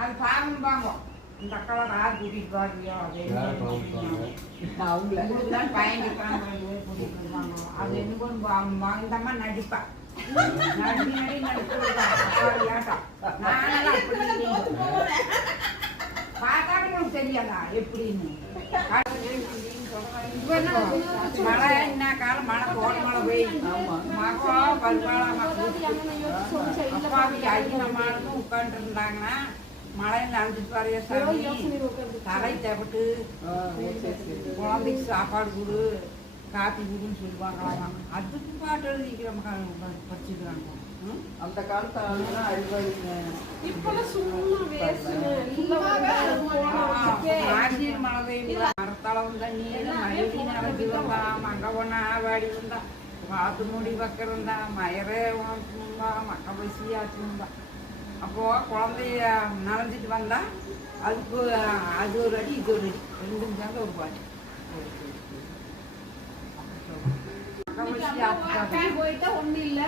அது பாருங்க இந்த அக்காவை யார் கூட்டிட்டு பாருங்க அவங்களுக்குதான் பயந்துருக்காங்க கூட்டிட்டு இருக்காங்க. அது என்ன இந்த அம்மா நடிப்பா பார்த்தாலும் தெரியாதா எப்படின்னு. மழை என்ன காலம் மழை கோட மழை பெய்யும் மகம் பல்காலம் அப்பாவுக்கு அஜினமானதும் உட்காந்துட்டு இருந்தாங்கன்னா மழையில் நனைஞ்சிட்டு வரைய சாமி தலை தேப்பட்டு குழந்தைக்கு சாப்பாடு கொடு காப்பி கொடுன்னு சொல்லுவாங்களாம். அதுக்கு பாட்டு எழுதிக்கிறோம் படிச்சுக்கிறாங்க. அந்த காலத்து ஆளுலாம் அழிவாங்க. ஆசிரியர் மழை மரத்தளவு தண்ணீர் மழை நடத்தி வந்தான் அங்கே ஒன்றா வாடி வந்தா காத்து மூடி வைக்கிறந்தா மயரே உணர்த்துந்தா மக்க பசியாச்சுந்தா. அப்போது குழந்தைய நனைஞ்சிட்டு வந்தா அதுக்கு அது ஒரு அடி இது ஒரு அடி ரெண்டும் சேர்ந்து ஒரு பாடி போயிட்டா ஒண்ணு இல்ல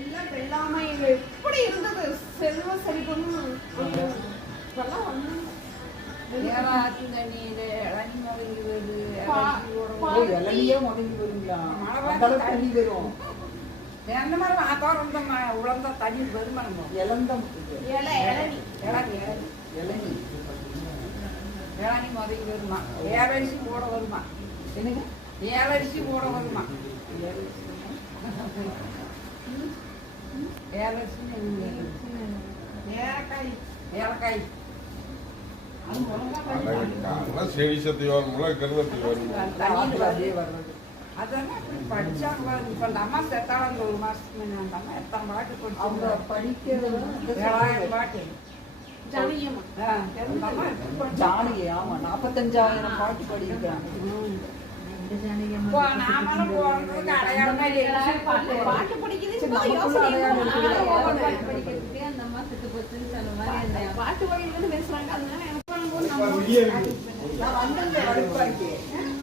எல்லாம் வெள்ளாமை எப்படி இருந்தது செல்வ செடி பொண்ணு எந்த மாதிரி வாத்தாரம் உழந்த தண்ணி வருமா இளநி முதல் வருமா 7 அரிசி போட வருமா என்னங்க 7 அரிசி போட வருமா 7 அரிசி ஏலக்காய் செடி சத்தி வரும்ல கருவத்தி வரும் அதெல்லாம் படிச்சாங்க. இப்ப அந்த அம்மா செத்தாலும் 1 மாசத்துக்கு முன்னாடி அந்த அம்மா எத்தனை பாட்டு அவங்க படிக்கிறது 7000 பாட்டு ஜானகி. ஆமா 45,000 பாட்டு படிக்கிறாங்க. பாட்டு படிக்கிறதுக்கு அந்த அம்மா செத்து போச்சுன்னு சொன்ன மாதிரி பாட்டு வழியில பேசுறாங்க. அதனால எனக்கு